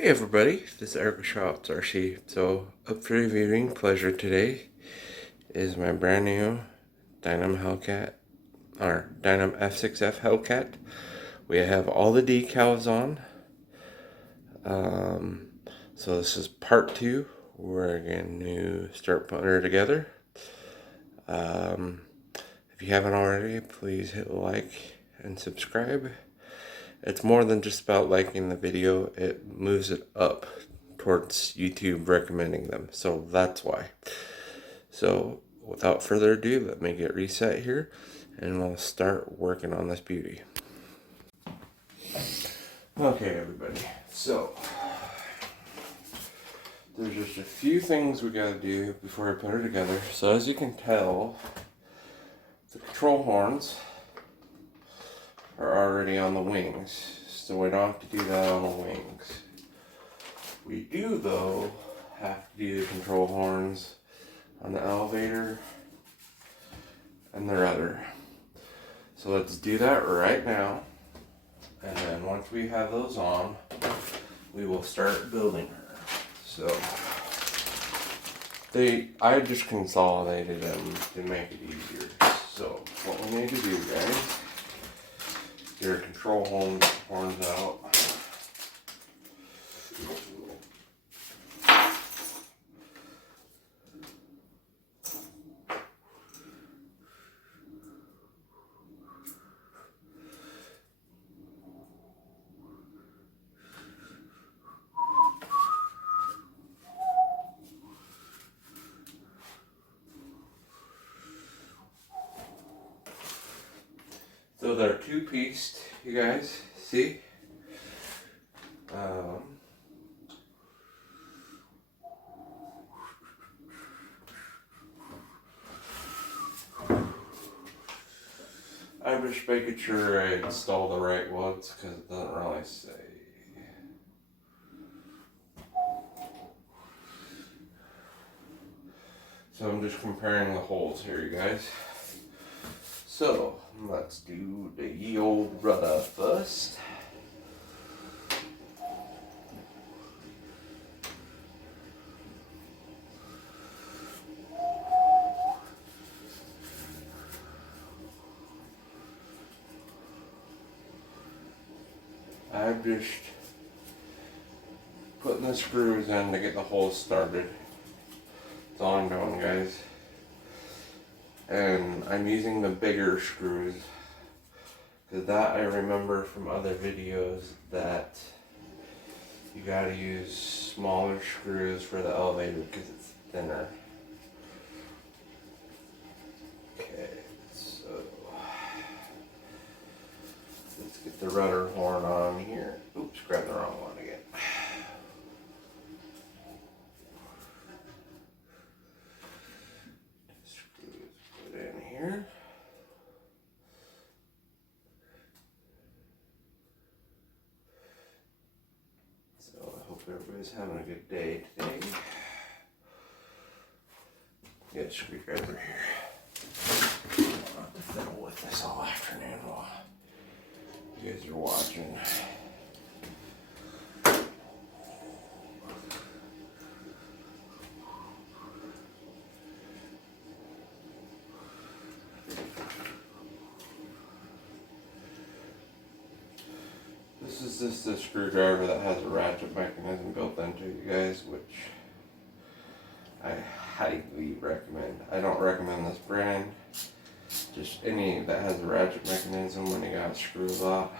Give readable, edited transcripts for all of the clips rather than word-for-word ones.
Hey everybody, this is Eric Shops RC. So up for reviewing pleasure today is my brand new Dynam Hellcat, or Dynam F6F Hellcat. We have all the decals on. So this is part 2. We're going to start putting her together. If you haven't already, please hit like and subscribe. It's more than just about liking the video, it moves it up towards YouTube recommending them, so that's why. So without further ado, let me get reset here and we'll start working on this beauty. Okay everybody, so there's just a few things we gotta do before I put her together. So as you can tell, the control horns are already on the wings, so we don't have to do that on the wings. We do though have to do the control horns on the elevator and the rudder. So let's do that right now, and then once we have those on, we will start building her. So I just consolidated them to make it easier. So what we need to do, guys, your control horns out. So they're two-pieced, you guys, see? I'm just making sure I install the right ones because it doesn't really say. So I'm just comparing the holes here, you guys. So let's do the ye old rudder first. I'm just putting the screws in to get the holes started. That's all I'm doing, guys. And I'm using the bigger screws because that I remember from other videos that you gotta use smaller screws for the elevator because it's thinner. Okay, so let's get the rudder horn on here. Oops, grabbed the wrong one again. Screws put in here. So I hope everybody's having a good day today. Get a screwdriver here. I'll have to fiddle with this all afternoon while you guys are watching. This is just a screwdriver that has a ratchet mechanism built into it, you guys, which I highly recommend. I don't recommend this brand, just any that has a ratchet mechanism when you got a screw lot.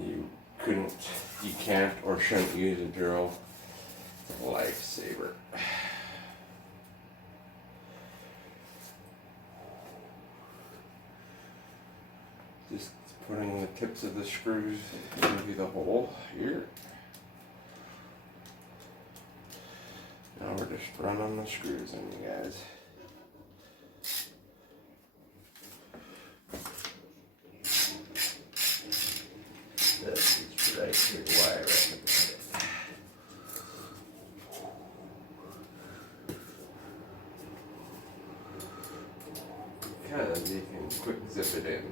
You can't or shouldn't use a drill. Lifesaver. Just putting the tips of the screws into the hole here. Now we're just running the screws in, you guys. This is right here why I recommend it. Because you can quick zip it in.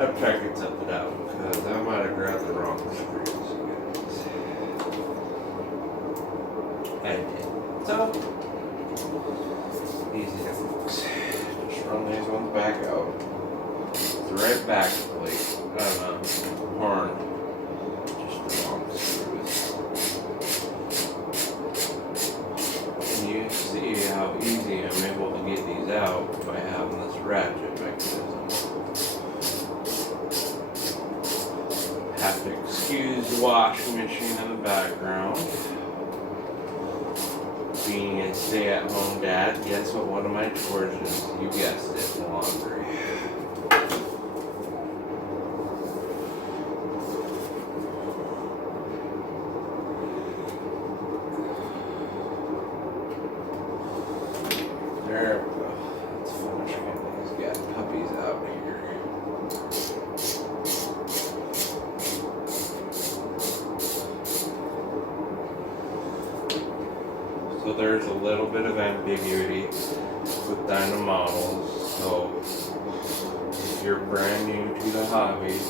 I've tried to zip it out because I might have grabbed the wrong screws. I did. So, easy to fix. Just run these ones back out. The right back plate on the horn. Just the wrong screws. And you see how easy I'm able to get these out by having this ratchet mechanism. Have to excuse the washing machine in the background. Being a stay-at-home dad, guess what one of my chores is? You guessed it, laundry. There we go. Let's finish getting these gas puppies out here. So there's a little bit of ambiguity with Dynam models. So if you're brand new to the hobby,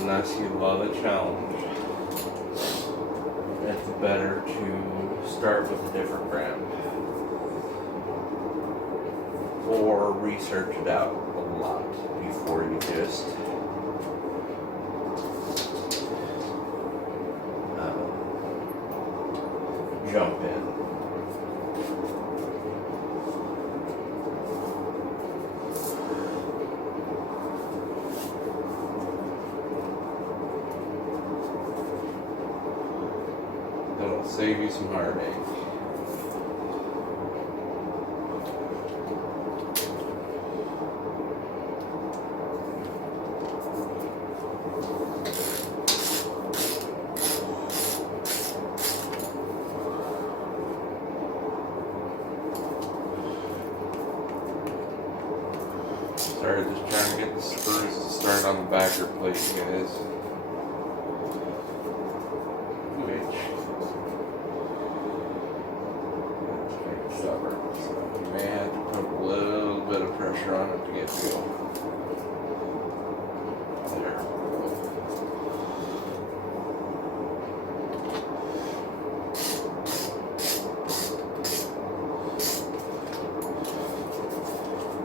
unless you love a challenge, it's better to start with a different brand or research it out a lot before you just jump in. That'll save you some heartache. Sorry, just trying to get the spurs to start on the backer plate, guys. Which is pretty stubborn, so you may have to put a little bit of pressure on it to get to go. There we go.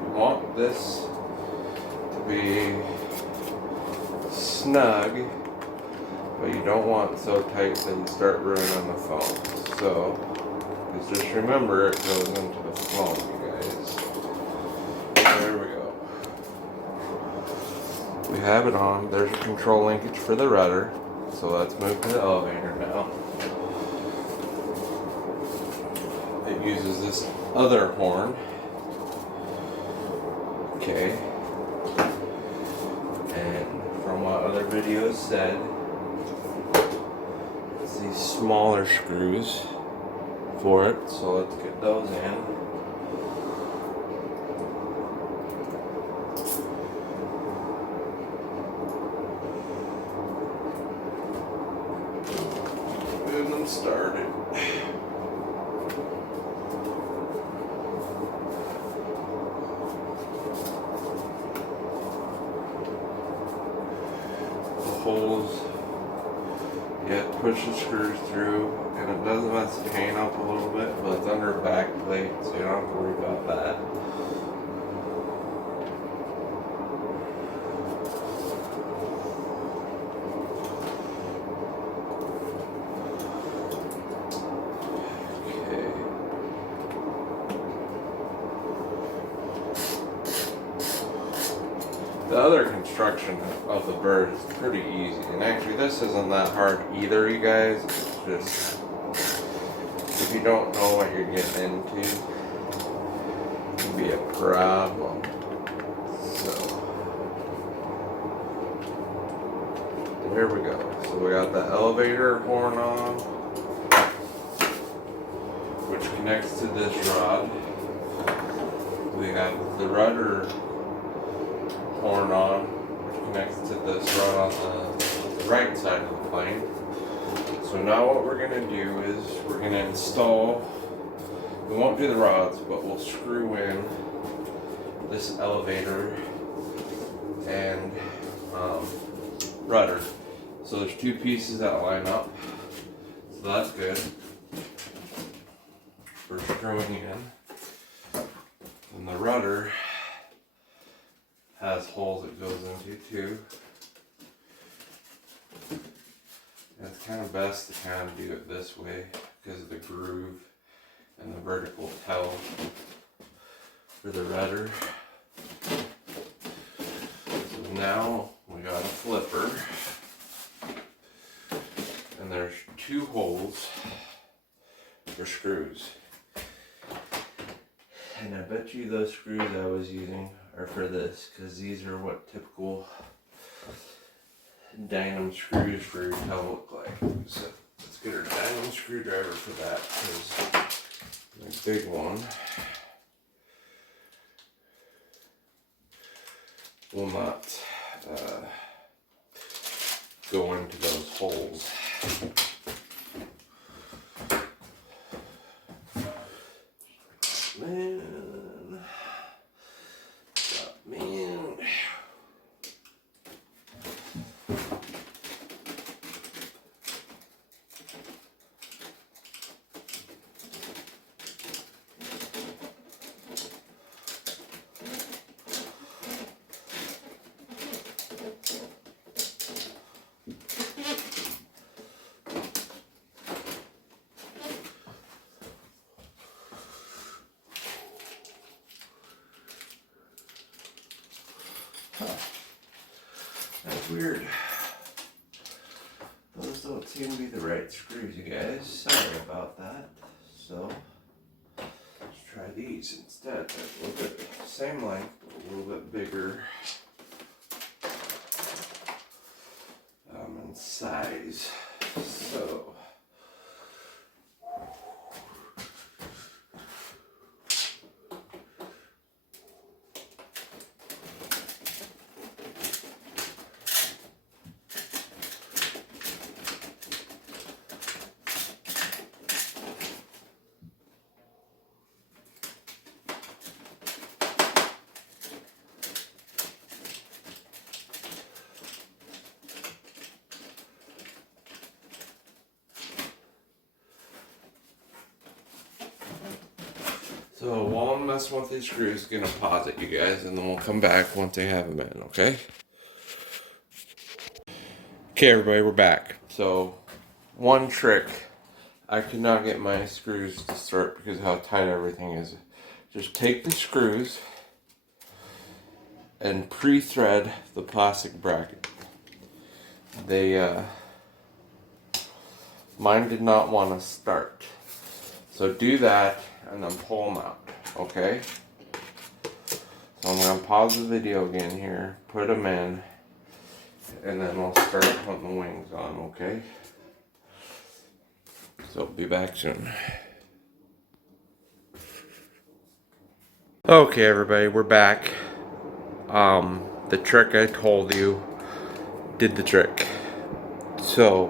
You want this be snug, but you don't want it so tight that you start ruining the foam. So, just remember it goes into the foam, you guys. There we go. We have it on. There's a control linkage for the rudder. So let's move to the elevator now. It uses this other horn. Okay. And from what other videos said, it's these smaller screws for it, so let's get those in. Getting them started. Holes, you have to push the screws through, and it does mess the cane up a little bit, but it's under a back plate, so you don't have to worry about that. The other construction of the bird is pretty easy, and actually this isn't that hard either, you guys. It's just, if you don't know what you're getting into, it can be a problem. So, there we go. So we got the elevator horn on, which connects to this rod. We have the rudder horn on, which connects to this rod on the right side of the plane. So now what we're going to do is we're going to install, we won't do the rods, but we'll screw in this elevator and and rudder. So there's two pieces that line up. So that's good for screwing in. And the rudder has holes it goes into too. And it's kind of best to kind of do it this way because of the groove and the vertical tail for the rudder. So now we got a flipper, and there's two holes for screws. And I bet you those screws I was using are for this, because these are what typical Dynam screws for your tail look like. So let's get our Dynam screwdriver for that, because the big one will not go into those holes. Man. That's weird. Those don't seem to be the right screws, you guys. Sorry about that. So, let's try these instead. They're a little bit same length, but a little bit bigger in size. So, So while I'm messing with these screws, I'm gonna pause it, you guys, and then we'll come back once I have them in, okay? Okay, everybody, we're back. So, one trick, I could not get my screws to start because of how tight everything is. Just take the screws and pre-thread the plastic bracket. Mine did not want to start. So do that and then pull them out, okay? So I'm going to pause the video again here, put them in, and then we'll start putting the wings on, okay? So be back soon. Okay, everybody, we're back. The trick I told you did the trick. So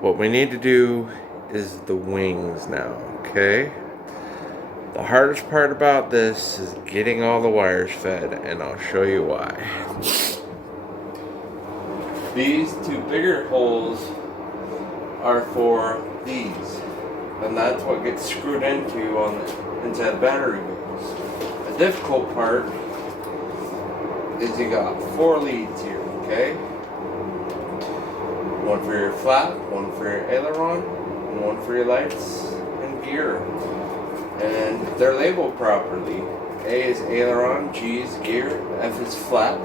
what we need to do is the wings now, okay? The hardest part about this is getting all the wires fed, and I'll show you why. These two bigger holes are for these, and that's what gets screwed into on the inside battery wheels. The difficult part is you got 4 leads here, okay? One for your flap, one for your aileron, and one for your lights and gear. And they're labeled properly. A is aileron, G is gear, F is flap,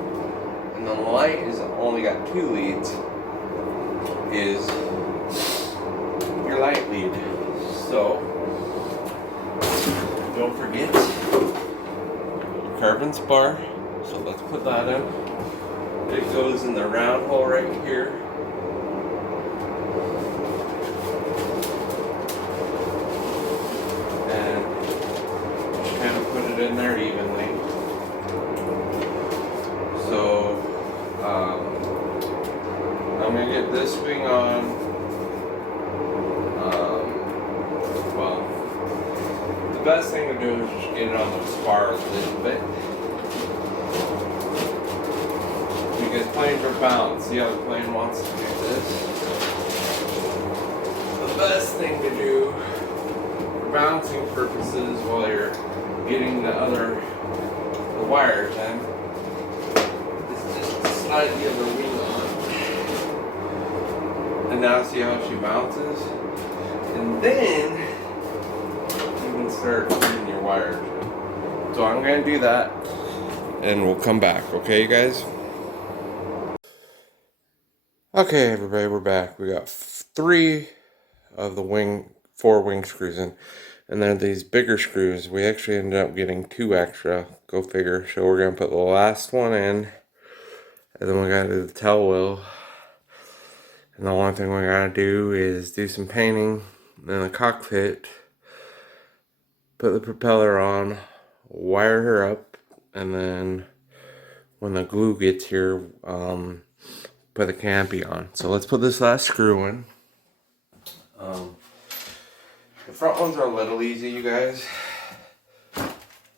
and the light is only got 2 leads, is your light lead. So don't forget your carbon spar. So let's put that in. It goes in the round hole right here. In there evenly. So I'm gonna get this wing on. Well, the best thing to do is just get it on the spar a little bit, because planes are balanced. See how the plane wants to do this? The best thing to do for balancing purposes while you're getting the wires in is just slide the other wing on. And now see how she bounces? And then you can start getting your wires in. So I'm going to do that and we'll come back, okay you guys? Okay everybody, we're back. We got 3 of the 4 wing screws in. And then these bigger screws, we actually ended up getting 2 extra. Go figure. So we're going to put the last one in. And then we got to do the tail wheel. And the only thing we got to do is do some painting in the cockpit. Put the propeller on. Wire her up. And then when the glue gets here, put the canopy on. So let's put this last screw in. The front ones are a little easy, you guys.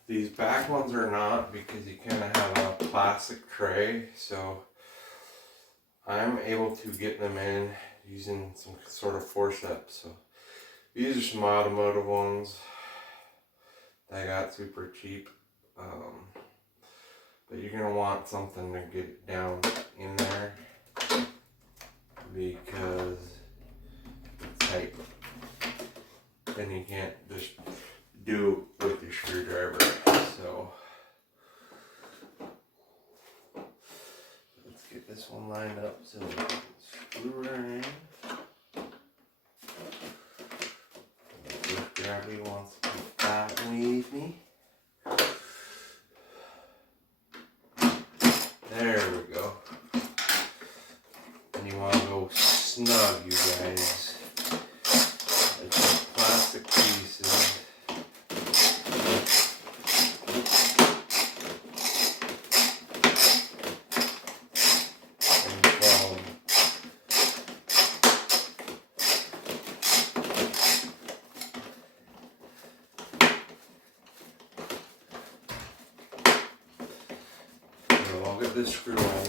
These back ones are not, because you kind of have a plastic tray. So I'm able to get them in using some sort of forceps. So these are some automotive ones that I got super cheap. But you're going to want something to get it down in there because it's tight. And you can't just do it with your screwdriver. So let's get this one lined up so we can screw her in. If gravity wants to come back with me. There we go. And you want to go snug, you guys. Like some plastic pieces. And foam. So I'll get this screw on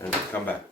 and come back.